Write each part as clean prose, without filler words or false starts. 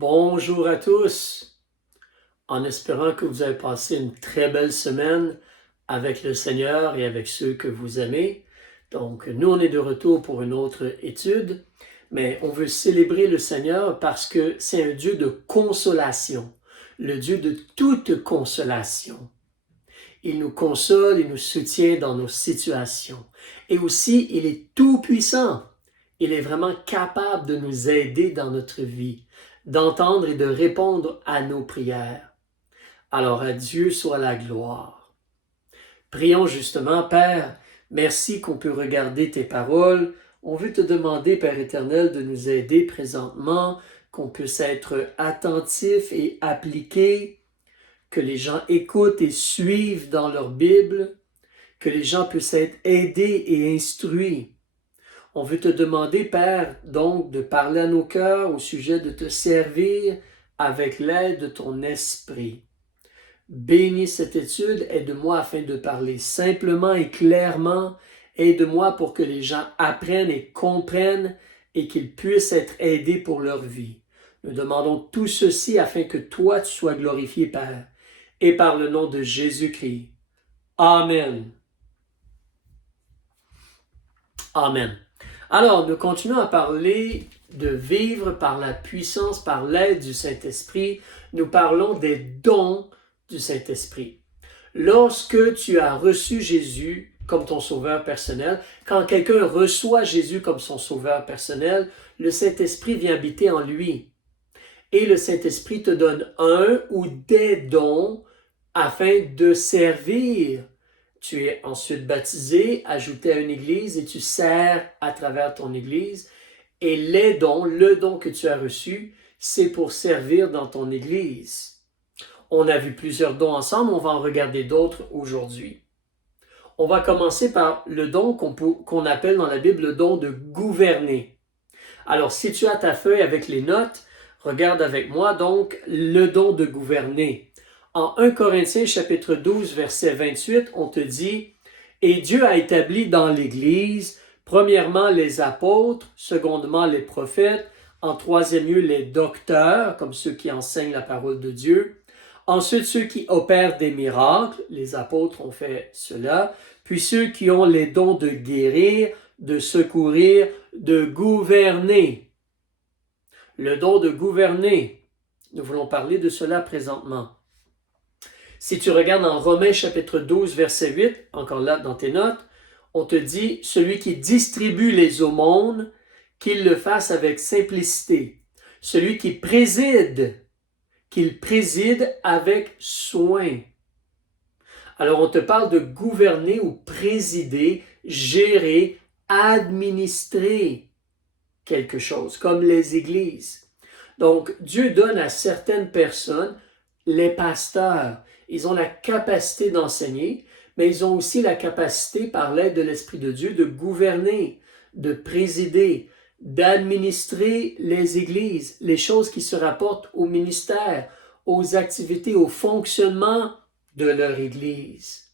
Bonjour à tous, en espérant que vous avez passé une très belle semaine avec le Seigneur et avec ceux que vous aimez. Donc, nous, on est de retour pour une autre étude, mais on veut célébrer le Seigneur parce que c'est un Dieu de consolation, le Dieu de toute consolation. Il nous console, il nous soutient dans nos situations. Et aussi, il est tout-puissant. Il est vraiment capable de nous aider dans notre vie, d'entendre et de répondre à nos prières. Alors à Dieu soit la gloire. Prions justement, Père, merci qu'on peut regarder tes paroles. On veut te demander, Père éternel, de nous aider présentement, qu'on puisse être attentif et appliqué, que les gens écoutent et suivent dans leur Bible, que les gens puissent être aidés et instruits. On veut te demander, Père, donc, de parler à nos cœurs au sujet de te servir avec l'aide de ton esprit. Bénis cette étude, aide-moi afin de parler simplement et clairement, aide-moi pour que les gens apprennent et comprennent et qu'ils puissent être aidés pour leur vie. Nous demandons tout ceci afin que toi tu sois glorifié, Père, et par le nom de Jésus-Christ. Amen. Amen. Alors, nous continuons à parler de vivre par la puissance, par l'aide du Saint-Esprit. Nous parlons des dons du Saint-Esprit. Lorsque tu as reçu Jésus comme ton sauveur personnel, quand quelqu'un reçoit Jésus comme son sauveur personnel, le Saint-Esprit vient habiter en lui. Et le Saint-Esprit te donne un ou des dons afin de servir. Tu es ensuite baptisé, ajouté à une église et tu sers à travers ton église. Et les dons, le don que tu as reçu, c'est pour servir dans ton église. On a vu plusieurs dons ensemble, on va en regarder d'autres aujourd'hui. On va commencer par le don qu'on appelle dans la Bible le don de gouverner. Alors, si tu as ta feuille avec les notes, regarde avec moi donc le don de gouverner. En 1 Corinthiens chapitre 12 verset 28, on te dit « Et Dieu a établi dans l'Église, premièrement les apôtres, secondement les prophètes, en troisième lieu les docteurs, comme ceux qui enseignent la parole de Dieu, ensuite ceux qui opèrent des miracles, les apôtres ont fait cela, puis ceux qui ont les dons de guérir, de secourir, de gouverner. » Le don de gouverner, nous voulons parler de cela présentement. Si tu regardes en Romains chapitre 12, verset 8, encore là dans tes notes, on te dit « Celui qui distribue les aumônes, qu'il le fasse avec simplicité. Celui qui préside, qu'il préside avec soin. » Alors on te parle de gouverner ou présider, gérer, administrer quelque chose, comme les églises. Donc Dieu donne à certaines personnes, les pasteurs, ils ont la capacité d'enseigner, mais ils ont aussi la capacité, par l'aide de l'Esprit de Dieu, de gouverner, de présider, d'administrer les églises, les choses qui se rapportent au ministère, aux activités, au fonctionnement de leur église.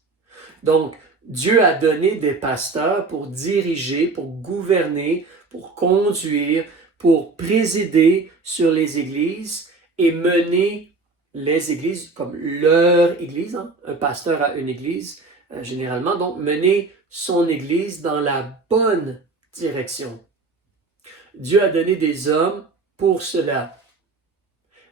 Donc, Dieu a donné des pasteurs pour diriger, pour gouverner, pour conduire, pour présider sur les églises et mener les églises comme leur église. Un pasteur a une église généralement, donc mener son église dans la bonne direction. Dieu a donné des hommes pour cela.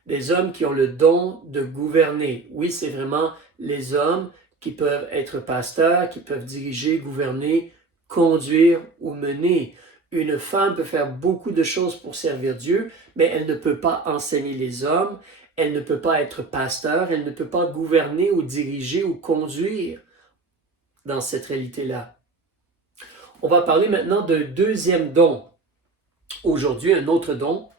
Des hommes qui ont le don de gouverner. Oui, c'est vraiment les hommes qui peuvent être pasteurs, qui peuvent diriger, gouverner, conduire ou mener. Une femme peut faire beaucoup de choses pour servir Dieu, mais elle ne peut pas enseigner les hommes, elle ne peut pas être pasteur, elle ne peut pas gouverner ou diriger ou conduire dans cette réalité-là. On va parler maintenant d'un deuxième don. Aujourd'hui, un autre don.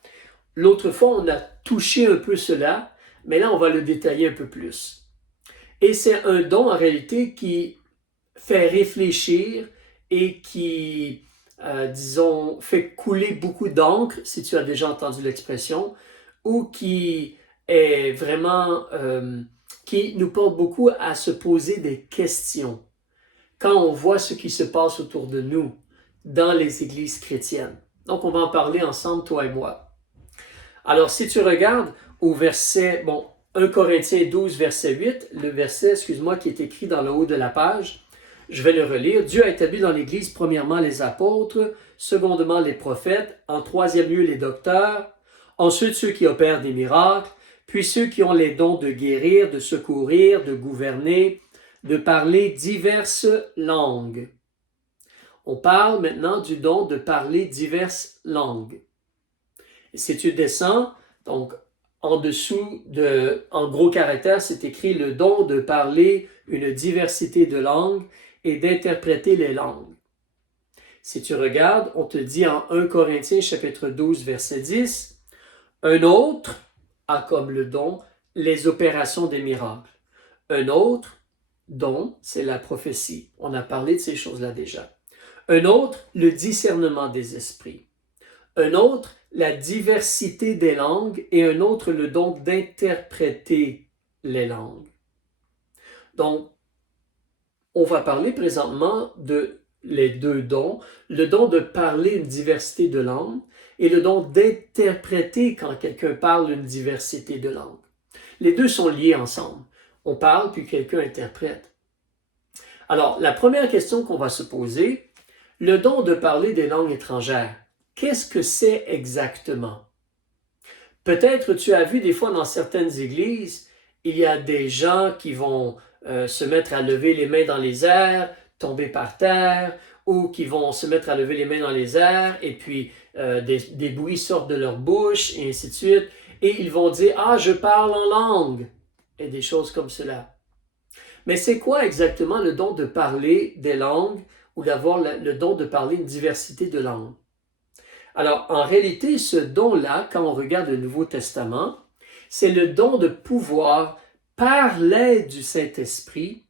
L'autre fois, on a touché un peu cela, mais là, on va le détailler un peu plus. Et c'est un don, en réalité, qui fait réfléchir et qui, disons, fait couler beaucoup d'encre, si tu as déjà entendu l'expression, ou qui est vraiment, qui nous porte beaucoup à se poser des questions quand on voit ce qui se passe autour de nous dans les églises chrétiennes. Donc, on va en parler ensemble, toi et moi. Alors, si tu regardes au verset, 1 Corinthiens 12, verset 8, le verset, excuse-moi, qui est écrit dans le haut de la page, je vais le relire. Dieu a établi dans l'Église, premièrement, les apôtres, secondement, les prophètes, en troisième lieu, les docteurs, ensuite ceux qui opèrent des miracles, puis ceux qui ont les dons de guérir, de secourir, de gouverner, de parler diverses langues. On parle maintenant du don de parler diverses langues. Et si tu descends, donc en dessous, en gros caractères, c'est écrit le don de parler une diversité de langues et d'interpréter les langues. Si tu regardes, on te dit en 1 Corinthiens chapitre 12, verset 10, un autre a comme le don les opérations des miracles. Un autre don, c'est la prophétie. On a parlé de ces choses-là déjà. Un autre, le discernement des esprits. Un autre, la diversité des langues. Et un autre, le don d'interpréter les langues. Donc, on va parler présentement de les deux dons. Le don de parler une diversité de langues et le don d'interpréter quand quelqu'un parle une diversité de langues. Les deux sont liés ensemble. On parle puis quelqu'un interprète. Alors, la première question qu'on va se poser, le don de parler des langues étrangères, qu'est-ce que c'est exactement? Peut-être tu as vu des fois dans certaines églises, il y a des gens qui vont se mettre à lever les mains dans les airs, tomber par terre, ou qui vont se mettre à lever les mains dans les airs, et puis des bruits sortent de leur bouche, et ainsi de suite, et ils vont dire « Ah, je parle en langue », et des choses comme cela. Mais c'est quoi exactement le don de parler des langues ou d'avoir le don de parler une diversité de langues? Alors, en réalité, ce don-là, quand on regarde le Nouveau Testament, c'est le don de pouvoir, par l'aide du Saint-Esprit,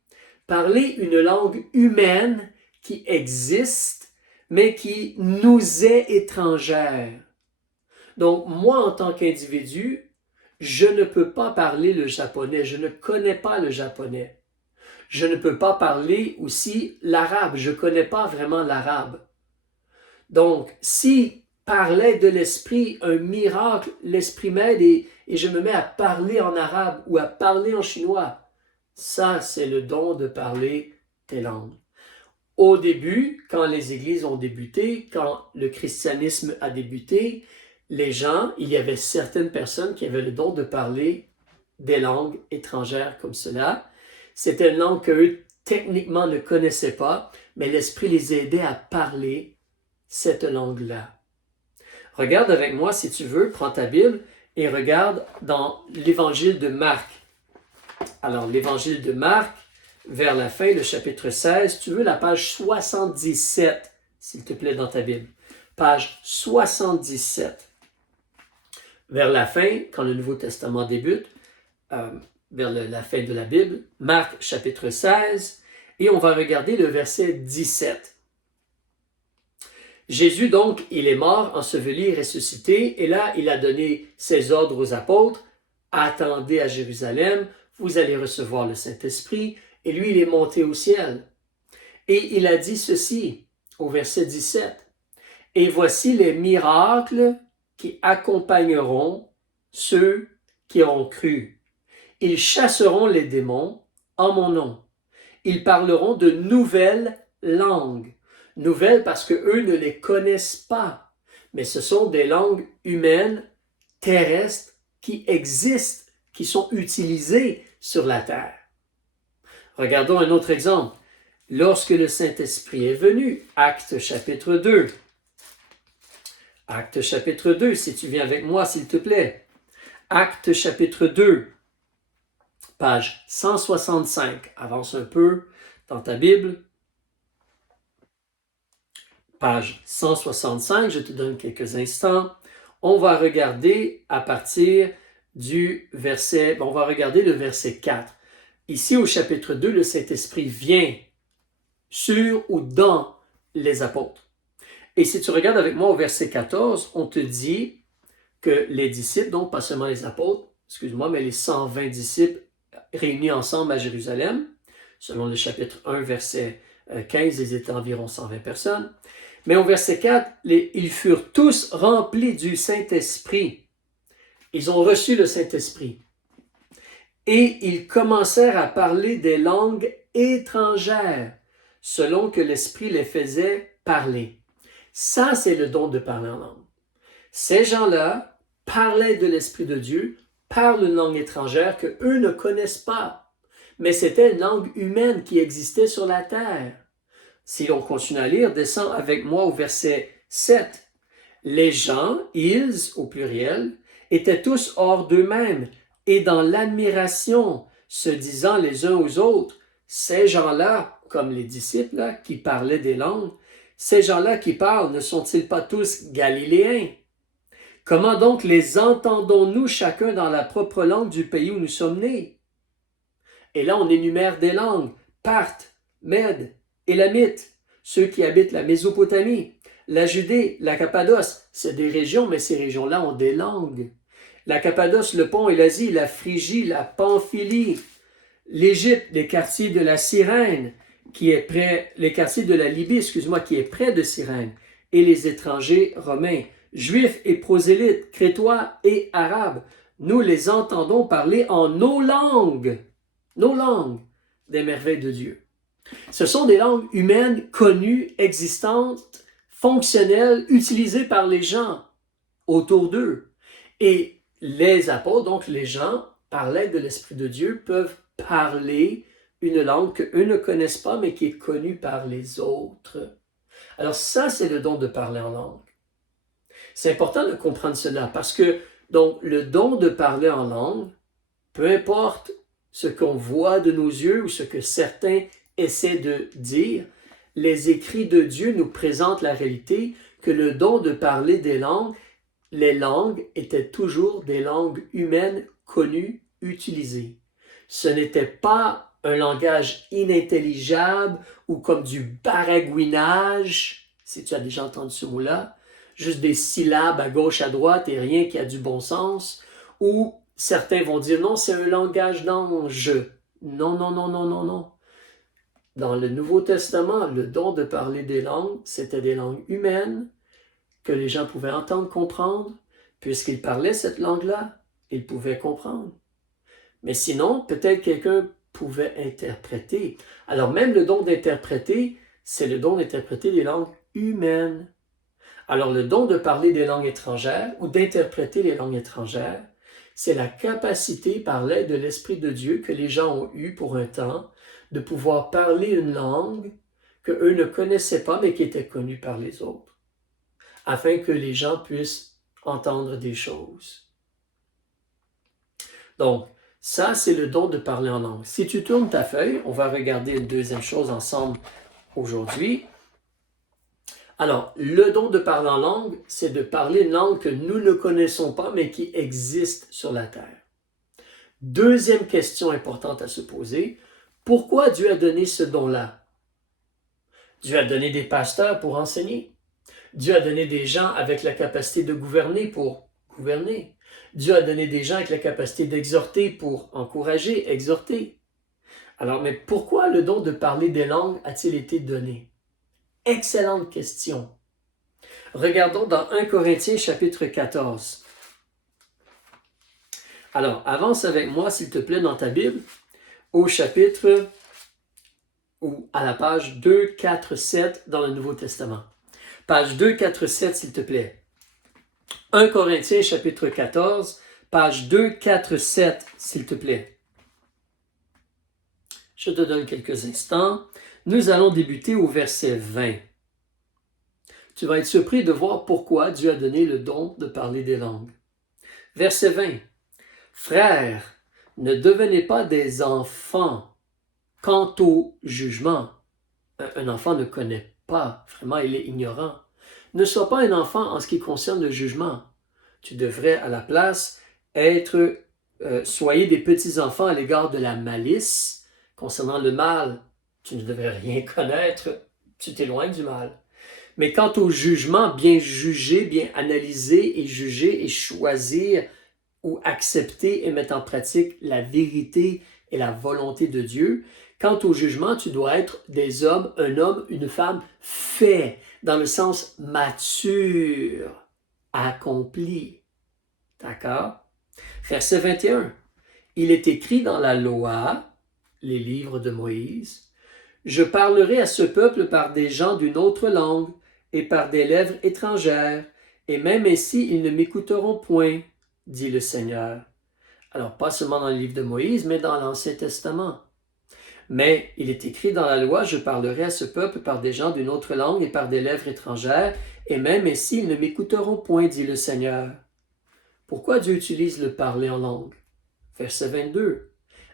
parler une langue humaine qui existe, mais qui nous est étrangère. Donc, moi, en tant qu'individu, je ne peux pas parler le japonais, je ne connais pas le japonais. Je ne peux pas parler aussi l'arabe, je ne connais pas vraiment l'arabe. Donc, si par l'aide de l'Esprit, un miracle, l'Esprit m'aide et je me mets à parler en arabe ou à parler en chinois, ça, c'est le don de parler tes langues. Au début, quand les églises ont débuté, quand le christianisme a débuté, les gens, il y avait certaines personnes qui avaient le don de parler des langues étrangères comme cela. C'était une langue qu'eux, techniquement, ne connaissaient pas, mais l'Esprit les aidait à parler cette langue-là. Regarde avec moi, si tu veux, prends ta Bible et regarde dans l'Évangile de Marc. Alors, l'Évangile de Marc, vers la fin, le chapitre 16, tu veux la page 77, s'il te plaît, dans ta Bible. Page 77. Vers la fin, quand le Nouveau Testament débute, vers la fin de la Bible, Marc chapitre 16, et on va regarder le verset 17. Jésus donc, il est mort, enseveli, ressuscité, et là, il a donné ses ordres aux apôtres, attendez à Jérusalem, vous allez recevoir le Saint-Esprit, et lui, il est monté au ciel. Et il a dit ceci, au verset 17, et voici les miracles qui accompagneront ceux qui auront cru. Ils chasseront les démons en mon nom. Ils parleront de nouvelles langues. Nouvelles parce qu'eux ne les connaissent pas. Mais ce sont des langues humaines, terrestres, qui existent, qui sont utilisées sur la terre. Regardons un autre exemple. Lorsque le Saint-Esprit est venu, Actes chapitre 2. Actes chapitre 2, si tu viens avec moi, s'il te plaît. Actes chapitre 2. Page 165, avance un peu dans ta Bible. Page 165, je te donne quelques instants. On va regarder à partir du verset, on va regarder le verset 4. Ici au chapitre 2, le Saint-Esprit vient sur ou dans les apôtres. Et si tu regardes avec moi au verset 14, on te dit que les disciples, donc pas seulement les apôtres, mais les 120 disciples réunis ensemble à Jérusalem, selon le chapitre 1, verset 15, ils étaient environ 120 personnes. Mais au verset 4, ils furent tous remplis du Saint-Esprit Ils ont reçu le Saint-Esprit. Et ils commencèrent à parler des langues étrangères, selon que l'Esprit les faisait parler. Ça, c'est le don de parler en langue. Ces gens-là parlaient de l'Esprit de Dieu, parlent une langue étrangère que eux ne connaissent pas. Mais c'était une langue humaine qui existait sur la terre. Si l'on continue à lire, descends avec moi au verset 7. Les gens, ils au pluriel, étaient tous hors d'eux-mêmes et dans l'admiration, se disant les uns aux autres, ces gens-là, comme les disciples là, qui parlaient des langues, ces gens-là qui parlent, ne sont-ils pas tous galiléens? Comment donc les entendons-nous chacun dans la propre langue du pays où nous sommes nés? Et là, on énumère des langues, Parthes, Mèdes, Élamites, ceux qui habitent la Mésopotamie, la Judée, la Cappadoce, c'est des régions, mais ces régions-là ont des langues. La Cappadoce, le Pont et l'Asie, la Phrygie, la Pamphylie, l'Égypte, les quartiers de la Cyrène, les quartiers de la Libye, qui est près de Cyrène, et les étrangers romains, juifs et prosélytes, crétois et arabes. Nous les entendons parler en nos langues, des merveilles de Dieu. Ce sont des langues humaines connues, existantes, fonctionnelles, utilisées par les gens autour d'eux. Et les apôtres, donc les gens, parlaient de l'Esprit de Dieu, peuvent parler une langue qu'eux ne connaissent pas, mais qui est connue par les autres. Alors ça, c'est le don de parler en langue. C'est important de comprendre cela, parce que donc le don de parler en langue, peu importe ce qu'on voit de nos yeux ou ce que certains essaient de dire, les écrits de Dieu nous présentent la réalité que le don de parler des langues, les langues étaient toujours des langues humaines connues, utilisées. Ce n'était pas un langage inintelligible ou comme du baragouinage, si tu as déjà entendu ce mot-là, juste des syllabes à gauche, à droite et rien qui a du bon sens, ou certains vont dire non, c'est un langage d'ange. Non, non, non, non, non, non. Dans le Nouveau Testament, le don de parler des langues, c'était des langues humaines que les gens pouvaient entendre, comprendre, puisqu'ils parlaient cette langue-là, ils pouvaient comprendre. Mais sinon, peut-être quelqu'un pouvait interpréter. Alors même le don d'interpréter, c'est le don d'interpréter des langues humaines. Alors le don de parler des langues étrangères ou d'interpréter les langues étrangères, c'est la capacité par l'aide de l'Esprit de Dieu que les gens ont eue pour un temps de pouvoir parler une langue qu'eux ne connaissaient pas mais qui était connue par les autres, afin que les gens puissent entendre des choses. Donc, ça, c'est le don de parler en langue. Si tu tournes ta feuille, on va regarder une deuxième chose ensemble aujourd'hui. Alors, le don de parler en langue, c'est de parler une langue que nous ne connaissons pas, mais qui existe sur la terre. Deuxième question importante à se poser, pourquoi Dieu a donné ce don-là? Dieu a donné des pasteurs pour enseigner. Dieu a donné des gens avec la capacité de gouverner pour gouverner. Dieu a donné des gens avec la capacité d'exhorter pour encourager, exhorter. Alors, mais pourquoi le don de parler des langues a-t-il été donné? Excellente question. Regardons dans 1 Corinthiens chapitre 14. Alors, avance avec moi, s'il te plaît, dans ta Bible, au chapitre ou à la page 2, 4, 7 dans le Nouveau Testament. Page 2, 4, 7, s'il te plaît. 1 Corinthiens chapitre 14, page 2, 4, 7, s'il te plaît. Je te donne quelques instants. Nous allons débuter au verset 20. Tu vas être surpris de voir pourquoi Dieu a donné le don de parler des langues. Verset 20. Frères, ne devenez pas des enfants quant au jugement. Un enfant ne connaît pas, vraiment, il est ignorant. Ne sois pas un enfant en ce qui concerne le jugement. Tu devrais, à la place, soyez des petits-enfants à l'égard de la malice. Concernant le mal, tu ne devrais rien connaître, tu t'éloignes du mal. Mais quant au jugement, bien juger, bien analyser et juger et choisir ou accepter et mettre en pratique la vérité et la volonté de Dieu. Quant au jugement, tu dois être des hommes, un homme, une femme fait, dans le sens mature, accompli. D'accord? Verset 21. Il est écrit dans la loi, les livres de Moïse, « Je parlerai à ce peuple par des gens d'une autre langue et par des lèvres étrangères, et même ainsi ils ne m'écouteront point, dit le Seigneur. » Alors, pas seulement dans le livre de Moïse, mais dans l'Ancien Testament. Mais il est écrit dans la loi, « Je parlerai à ce peuple par des gens d'une autre langue et par des lèvres étrangères, et même ainsi ils ne m'écouteront point, dit le Seigneur. » Pourquoi Dieu utilise le parler en langue? Verset 22.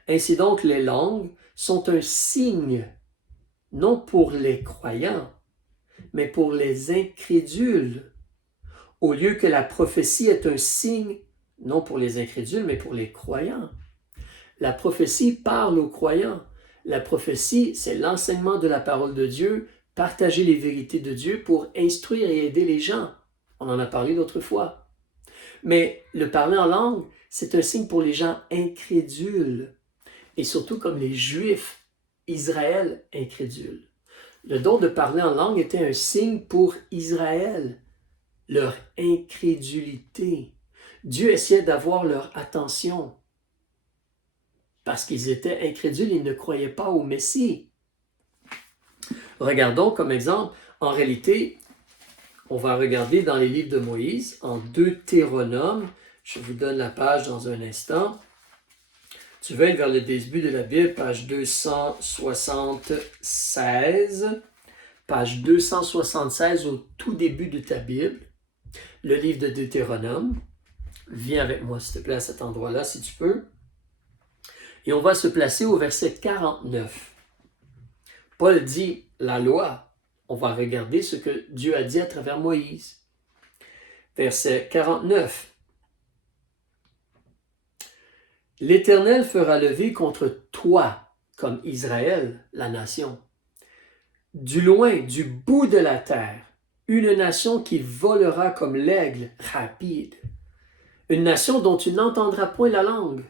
Ainsi donc, les langues sont un signe, non pour les croyants, mais pour les incrédules, au lieu que la prophétie est un signe, non pour les incrédules, mais pour les croyants. La prophétie parle aux croyants. La prophétie, c'est l'enseignement de la parole de Dieu, partager les vérités de Dieu pour instruire et aider les gens. On en a parlé l'autre fois. Mais le parler en langue, c'est un signe pour les gens incrédules, et surtout comme les Juifs, Israël incrédule. Le don de parler en langue était un signe pour Israël, leur incrédulité. Dieu essayait d'avoir leur attention, parce qu'ils étaient incrédules, ils ne croyaient pas au Messie. Regardons comme exemple, en réalité, on va regarder dans les livres de Moïse, en Deutéronome. Je vous donne la page dans un instant. Tu vas être vers le début de la Bible, page 276. Page 276 au tout début de ta Bible. Le livre de Deutéronome. Viens avec moi, s'il te plaît, à cet endroit-là, si tu peux. Et on va se placer au verset 49. Paul dit la loi. On va regarder ce que Dieu a dit à travers Moïse. Verset 49. L'Éternel fera lever contre toi, comme Israël, la nation, du loin, du bout de la terre, une nation qui volera comme l'aigle rapide, une nation dont tu n'entendras point la langue,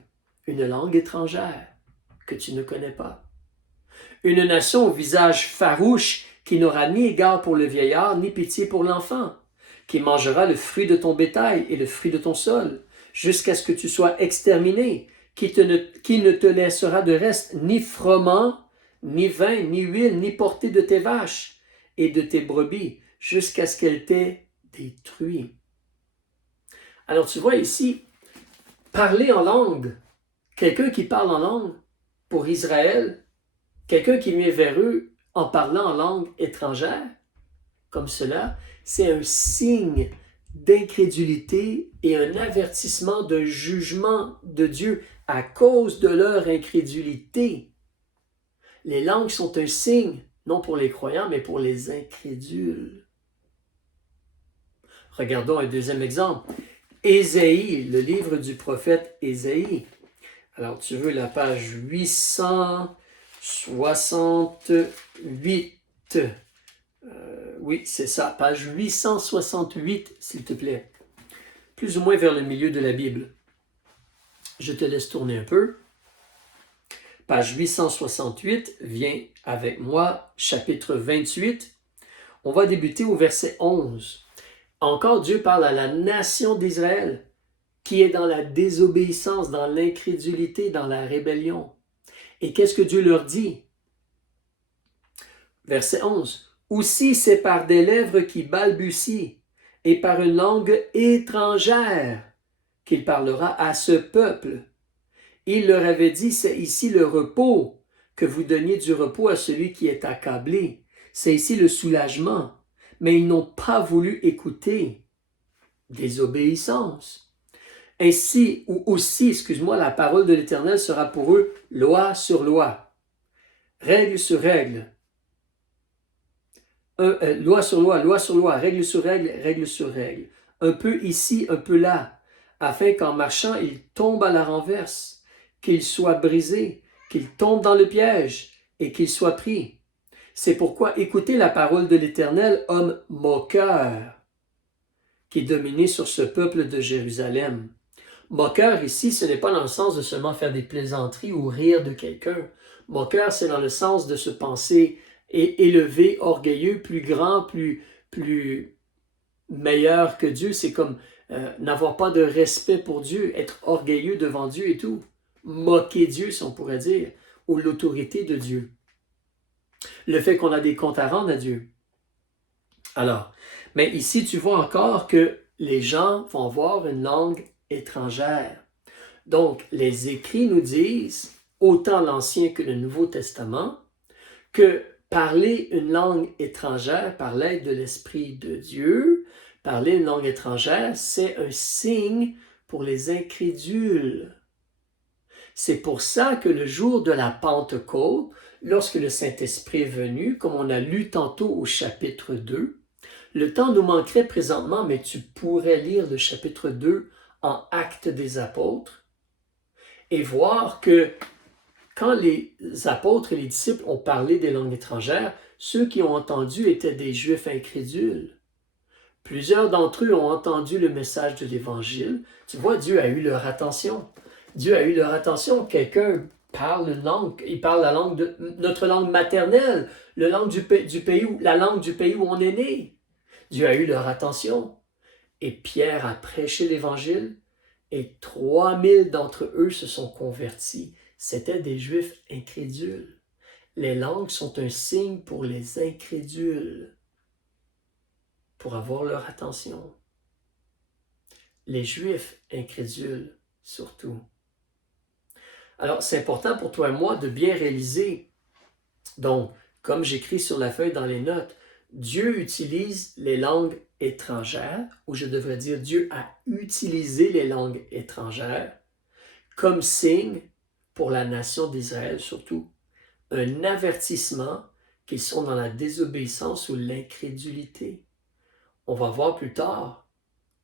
une langue étrangère que tu ne connais pas, une nation au visage farouche qui n'aura ni égard pour le vieillard, ni pitié pour l'enfant, qui mangera le fruit de ton bétail et le fruit de ton sol, jusqu'à ce que tu sois exterminé, qui ne te laissera de reste ni froment, ni vin, ni huile, ni portée de tes vaches et de tes brebis, jusqu'à ce qu'elles t'aient détruit. Alors tu vois ici, parler en langue, quelqu'un qui parle en langue pour Israël, quelqu'un qui vient vers eux en parlant en langue étrangère, comme cela, c'est un signe d'incrédulité et un avertissement de jugement de Dieu à cause de leur incrédulité. Les langues sont un signe, non pour les croyants, mais pour les incrédules. Regardons un deuxième exemple. Ésaïe, le livre du prophète Ésaïe. Alors, tu veux la page 868. Oui, c'est ça, page 868, s'il te plaît. Plus ou moins vers le milieu de la Bible. Je te laisse tourner un peu. Page 868, viens avec moi, chapitre 28. On va débuter au verset 11. Encore Dieu parle à la nation d'Israël, qui est dans la désobéissance, dans l'incrédulité, dans la rébellion. Et qu'est-ce que Dieu leur dit? Verset 11. Aussi c'est par des lèvres qui balbutient et par une langue étrangère qu'il parlera à ce peuple. Il leur avait dit, c'est ici le repos, que vous donniez du repos à celui qui est accablé. C'est ici le soulagement. Mais ils n'ont pas voulu écouter. Désobéissance. Ainsi, ou aussi, la parole de l'Éternel sera pour eux loi sur loi, règle sur règle. Loi sur loi, loi sur loi, règle sur règle, règle sur règle. Un peu ici, un peu là, afin qu'en marchant, ils tombent à la renverse, qu'ils soient brisés, qu'ils tombent dans le piège et qu'ils soient pris. C'est pourquoi écoutez la parole de l'Éternel, homme moqueur, qui dominait sur ce peuple de Jérusalem. Moqueur ici, ce n'est pas dans le sens de seulement faire des plaisanteries ou rire de quelqu'un. Moqueur, c'est dans le sens de se penser élevé, orgueilleux, plus grand, plus meilleur que Dieu. C'est comme n'avoir pas de respect pour Dieu, être orgueilleux devant Dieu et tout, moquer Dieu, si on pourrait dire, ou l'autorité de Dieu. Le fait qu'on a des comptes à rendre à Dieu. Alors, mais ici, tu vois encore que les gens vont avoir une langue étrangère. Donc, les écrits nous disent, autant l'Ancien que le Nouveau Testament, que parler une langue étrangère par l'aide de l'Esprit de Dieu, parler une langue étrangère, c'est un signe pour les incrédules. C'est pour ça que le jour de la Pentecôte, lorsque le Saint-Esprit est venu, comme on a lu tantôt au chapitre 2, le temps nous manquerait présentement, mais tu pourrais lire le chapitre 2 en Actes des Apôtres et voir que quand les apôtres et les disciples ont parlé des langues étrangères, ceux qui ont entendu étaient des Juifs incrédules. Plusieurs d'entre eux ont entendu le message de l'Évangile. Tu vois, Dieu a eu leur attention. Dieu a eu leur attention. Quelqu'un parle une langue, il parle la langue de notre langue maternelle, la langue du pays où on est né. Dieu a eu leur attention. Et Pierre a prêché l'Évangile et 3000 d'entre eux se sont convertis. C'étaient des Juifs incrédules. Les langues sont un signe pour les incrédules, pour avoir leur attention. Les Juifs incrédules, surtout. Alors, c'est important pour toi et moi de bien réaliser. Donc, comme j'écris sur la feuille dans les notes, Dieu utilise les langues étrangères, ou je devrais dire Dieu a utilisé les langues étrangères comme signe pour la nation d'Israël surtout, un avertissement qu'ils sont dans la désobéissance ou l'incrédulité. On va voir plus tard,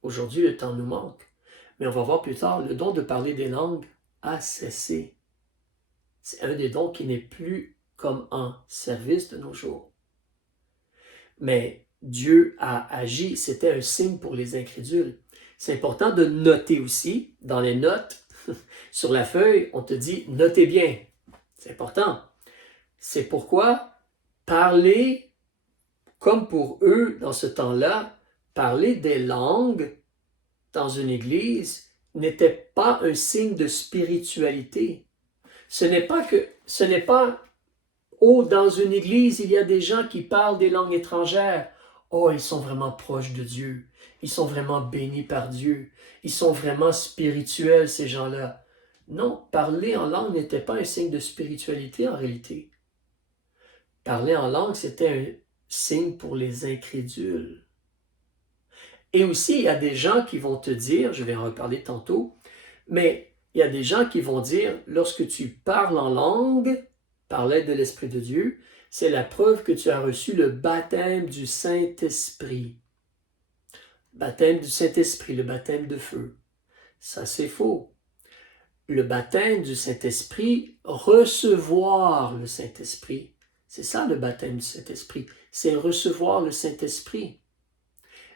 aujourd'hui le temps nous manque, mais on va voir plus tard, le don de parler des langues a cessé. C'est un des dons qui n'est plus comme en service de nos jours. Mais Dieu a agi, c'était un signe pour les incrédules. C'est important de noter aussi, dans les notes, sur la feuille, on te dit « notez bien ». C'est important. C'est pourquoi parler, comme pour eux dans ce temps-là, parler des langues dans une église n'était pas un signe de spiritualité. Ce n'est pas oh, dans une église, il y a des gens qui parlent des langues étrangères. Oh, ils sont vraiment proches de Dieu. Ils sont vraiment bénis par Dieu. Ils sont vraiment spirituels, ces gens-là. Non, parler en langue n'était pas un signe de spiritualité en réalité. Parler en langue, c'était un signe pour les incrédules. Et aussi, il y a des gens qui vont te dire, je vais en reparler tantôt, mais il y a des gens qui vont dire, lorsque tu parles en langue, par l'aide de l'Esprit de Dieu, c'est la preuve que tu as reçu le baptême du Saint-Esprit. Baptême du Saint-Esprit, le baptême de feu. Ça, c'est faux. Le baptême du Saint-Esprit, recevoir le Saint-Esprit. C'est ça le baptême du Saint-Esprit. C'est recevoir le Saint-Esprit.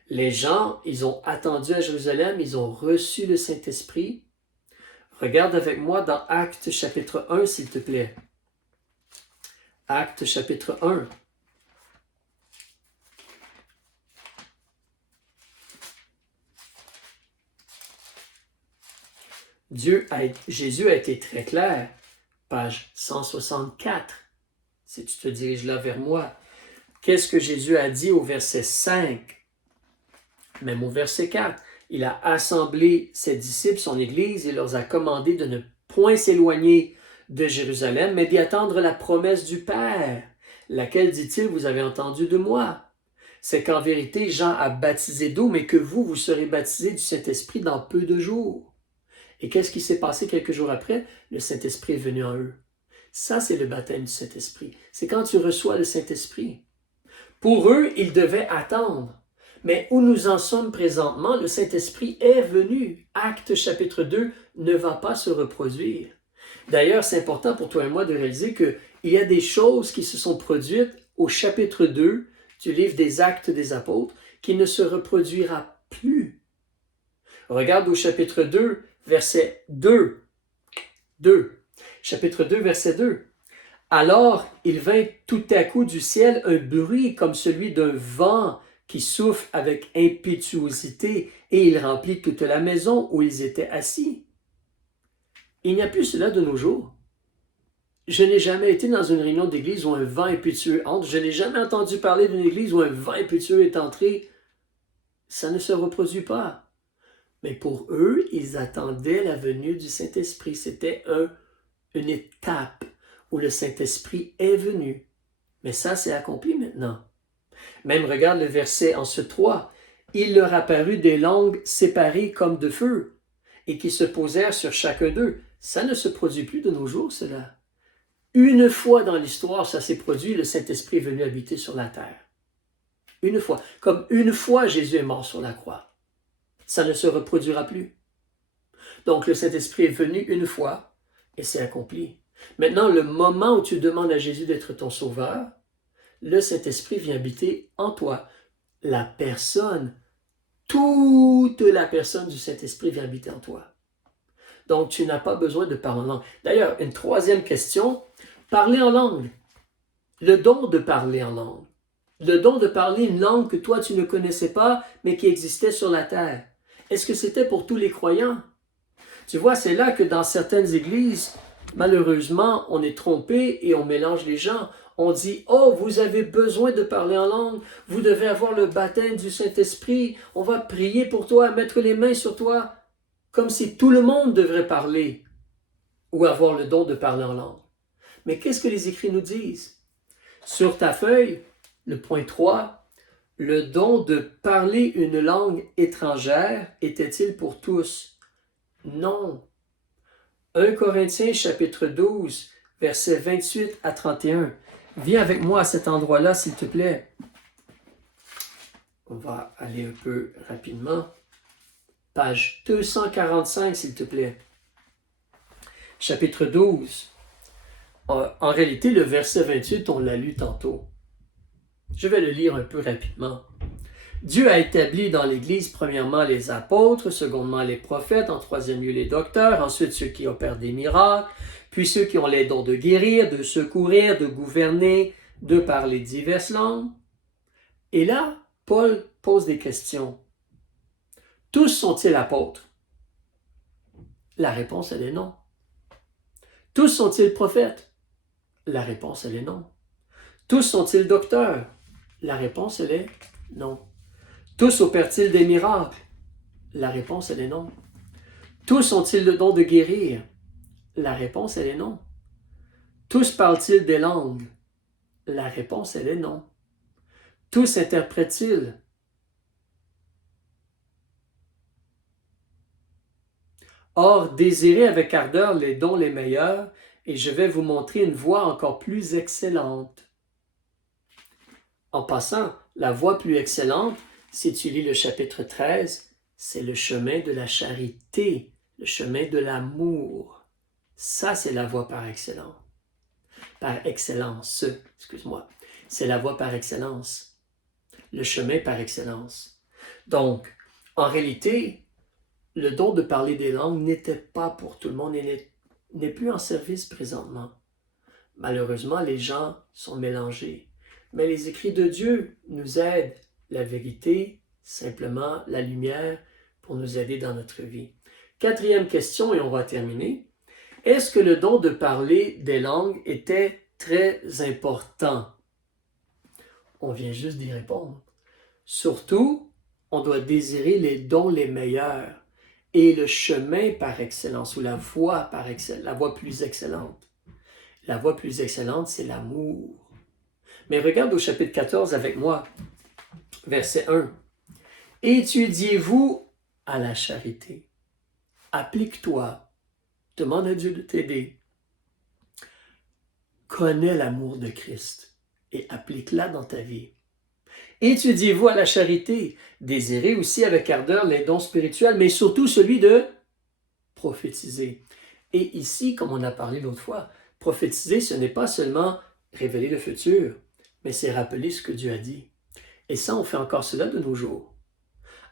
Les gens, ils ont attendu à Jérusalem, ils ont reçu le Saint-Esprit. Regarde avec moi dans Actes chapitre 1, s'il te plaît. Actes chapitre 1. Jésus a été très clair. Page 164. Si tu te diriges là vers moi. Qu'est-ce que Jésus a dit au verset 5? Même au verset 4. Il a assemblé ses disciples, son Église, et leur a commandé de ne point s'éloigner de Jérusalem, mais d'y attendre la promesse du Père, laquelle, dit-il, vous avez entendu de moi. C'est qu'en vérité, Jean a baptisé d'eau, mais que vous serez baptisés du Saint-Esprit dans peu de jours. Et qu'est-ce qui s'est passé quelques jours après? Le Saint-Esprit est venu en eux. Ça, c'est le baptême du Saint-Esprit. C'est quand tu reçois le Saint-Esprit. Pour eux, ils devaient attendre. Mais où nous en sommes présentement, le Saint-Esprit est venu. Acte chapitre 2 ne va pas se reproduire. D'ailleurs, c'est important pour toi et moi de réaliser qu'il y a des choses qui se sont produites au chapitre 2 du livre des Actes des Apôtres qui ne se reproduira plus. Regarde au chapitre 2, verset 2. Chapitre 2, verset 2. Alors, il vint tout à coup du ciel un bruit comme celui d'un vent qui souffle avec impétuosité et il remplit toute la maison où ils étaient assis. Il n'y a plus cela de nos jours. Je n'ai jamais été dans une réunion d'église où un vent impétueux entre. Je n'ai jamais entendu parler d'une église où un vent impétueux est entré. Ça ne se reproduit pas. Mais pour eux, ils attendaient la venue du Saint-Esprit. C'était une étape où le Saint-Esprit est venu. Mais ça, c'est accompli maintenant. Même regarde le verset en ce 3. Il leur apparut des langues séparées comme de feu et qui se posèrent sur chacun d'eux. Ça ne se produit plus de nos jours, cela. Une fois dans l'histoire, ça s'est produit, le Saint-Esprit est venu habiter sur la terre. Une fois. Comme une fois Jésus est mort sur la croix. Ça ne se reproduira plus. Donc le Saint-Esprit est venu une fois et c'est accompli. Maintenant, le moment où tu demandes à Jésus d'être ton sauveur, le Saint-Esprit vient habiter en toi. La personne, toute la personne du Saint-Esprit vient habiter en toi. Donc tu n'as pas besoin de parler en langue. D'ailleurs, une troisième question, parler en langue. Le don de parler en langue. Le don de parler une langue que toi tu ne connaissais pas, mais qui existait sur la terre. Est-ce que c'était pour tous les croyants? Tu vois, c'est là que dans certaines églises, malheureusement, on est trompé et on mélange les gens. On dit, oh, vous avez besoin de parler en langue, vous devez avoir le baptême du Saint-Esprit, on va prier pour toi, mettre les mains sur toi, comme si tout le monde devrait parler ou avoir le don de parler en langue. Mais qu'est-ce que les Écrits nous disent? Sur ta feuille, le point 3, le don de parler une langue étrangère était-il pour tous? Non. 1 Corinthiens chapitre 12, versets 28 à 31. Viens avec moi à cet endroit-là, s'il te plaît. On va aller un peu rapidement. Page 245, s'il te plaît. Chapitre 12. En réalité, le verset 28, on l'a lu tantôt. Je vais le lire un peu rapidement. Dieu a établi dans l'Église premièrement les apôtres, secondement les prophètes, en troisième lieu les docteurs, ensuite ceux qui opèrent des miracles, puis ceux qui ont les dons de guérir, de secourir, de gouverner, de parler diverses langues. Et là, Paul pose des questions. Tous sont-ils apôtres? La réponse, elle est non. Tous sont-ils prophètes? La réponse, elle est non. Tous sont-ils docteurs? La réponse, elle est non. Tous opèrent-ils des miracles? La réponse, elle est non. Tous ont-ils le don de guérir? La réponse, elle est non. Tous parlent-ils des langues? La réponse, elle est non. Tous interprètent-ils? Or, désirez avec ardeur les dons les meilleurs, et je vais vous montrer une voie encore plus excellente. En passant, la voie plus excellente, si tu lis le chapitre 13, c'est le chemin de la charité, le chemin de l'amour. Ça, c'est la voie par excellence. Par excellence, excuse-moi. C'est la voie par excellence. Le chemin par excellence. Donc, en réalité, le don de parler des langues n'était pas pour tout le monde et n'est plus en service présentement. Malheureusement, les gens sont mélangés. Mais les écrits de Dieu nous aident, la vérité, simplement la lumière, pour nous aider dans notre vie. Quatrième question, et on va terminer. Est-ce que le don de parler des langues était très important? On vient juste d'y répondre. Surtout, on doit désirer les dons les meilleurs et le chemin par excellence, ou la voie par excellence, la voie plus excellente. La voie plus excellente, c'est l'amour. Mais regarde au chapitre 14 avec moi, verset 1. Étudiez-vous à la charité. Applique-toi. Demande à Dieu de t'aider. Connais l'amour de Christ et applique-la dans ta vie. Étudiez-vous à la charité. Désirez aussi avec ardeur les dons spirituels, mais surtout celui de prophétiser. Et ici, comme on a parlé l'autre fois, prophétiser, ce n'est pas seulement révéler le futur, mais c'est rappeler ce que Dieu a dit. Et ça, on fait encore cela de nos jours.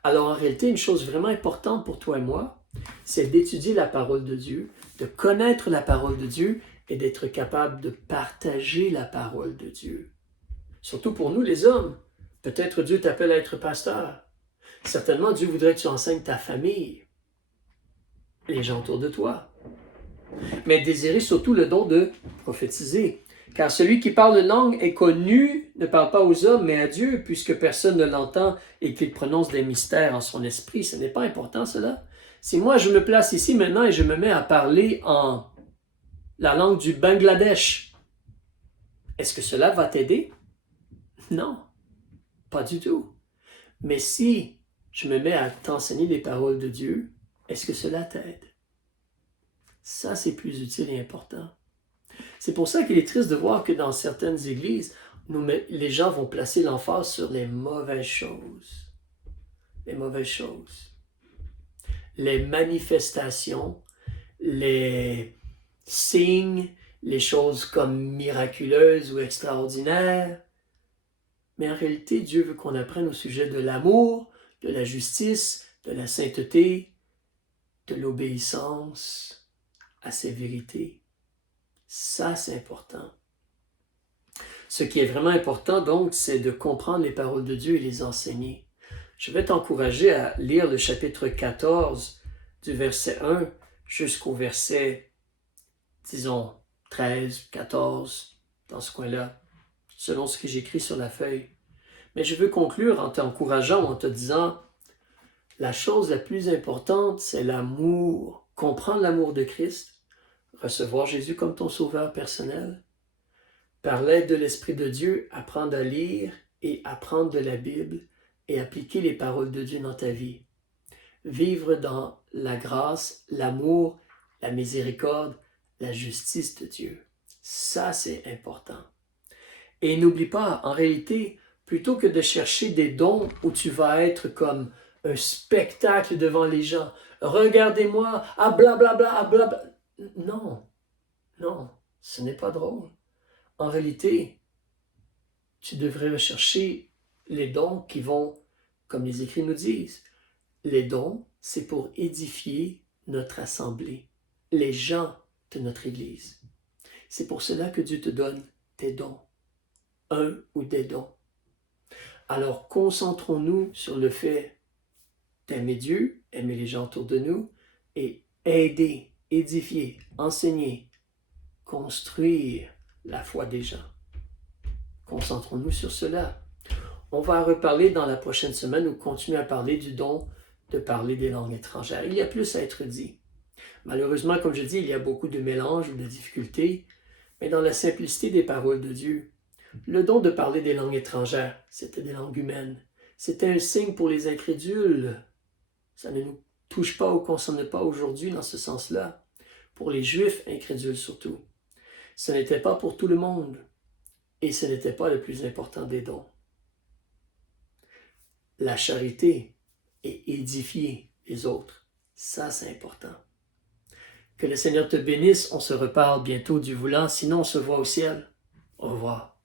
Alors en réalité, une chose vraiment importante pour toi et moi, c'est d'étudier la parole de Dieu, de connaître la parole de Dieu et d'être capable de partager la parole de Dieu. Surtout pour nous les hommes. Peut-être Dieu t'appelle à être pasteur. Certainement, Dieu voudrait que tu enseignes ta famille, les gens autour de toi. Mais désirez surtout le don de prophétiser. Car celui qui parle une langue est connu, ne parle pas aux hommes, mais à Dieu, puisque personne ne l'entend et qu'il prononce des mystères en son esprit. Ce n'est pas important, cela. Si moi, je me place ici maintenant et je me mets à parler en la langue du Bangladesh, est-ce que cela va t'aider? Non, pas du tout. Mais si je me mets à t'enseigner les paroles de Dieu, est-ce que cela t'aide? Ça, c'est plus utile et important. C'est pour ça qu'il est triste de voir que dans certaines églises, les gens vont placer l'emphase sur les mauvaises choses. Les mauvaises choses. Les manifestations, les signes, les choses comme miraculeuses ou extraordinaires. Mais en réalité, Dieu veut qu'on apprenne au sujet de l'amour, de la justice, de la sainteté, de l'obéissance à ses vérités. Ça, c'est important. Ce qui est vraiment important, donc, c'est de comprendre les paroles de Dieu et les enseigner. Je vais t'encourager à lire le chapitre 14 du verset 1 jusqu'au verset, disons, 13, 14, dans ce coin-là, selon ce que j'écris sur la feuille. Mais je veux conclure en t'encourageant, en te disant, la chose la plus importante, c'est l'amour. Comprendre l'amour de Christ, recevoir Jésus comme ton sauveur personnel, par l'aide de l'Esprit de Dieu, apprendre à lire et apprendre de la Bible et appliquer les paroles de Dieu dans ta vie. Vivre dans la grâce, l'amour, la miséricorde, la justice de Dieu. Ça, c'est important. Et n'oublie pas, en réalité, plutôt que de chercher des dons où tu vas être comme un spectacle devant les gens, regardez-moi, ah blablabla, ah blabla. Non, non, ce n'est pas drôle. En réalité, tu devrais rechercher les dons qui vont, comme les Écrits nous disent, les dons, c'est pour édifier notre assemblée, les gens de notre Église. C'est pour cela que Dieu te donne tes dons, un ou des dons. Alors concentrons-nous sur le fait d'aimer Dieu, aimer les gens autour de nous et aider, édifier, enseigner, construire la foi des gens. Concentrons-nous sur cela. On va en reparler dans la prochaine semaine ou continuer à parler du don de parler des langues étrangères. Il y a plus à être dit. Malheureusement, comme je dis, il y a beaucoup de mélanges ou de difficultés, mais dans la simplicité des paroles de Dieu, le don de parler des langues étrangères, c'était des langues humaines. C'était un signe pour les incrédules. Ça ne nous touche pas ou concerne pas aujourd'hui dans ce sens-là. Pour les Juifs incrédules surtout. Ce n'était pas pour tout le monde. Et ce n'était pas le plus important des dons. La charité et édifier les autres, ça c'est important. Que le Seigneur te bénisse, on se reparle bientôt Dieu voulant, sinon on se voit au ciel. Au revoir.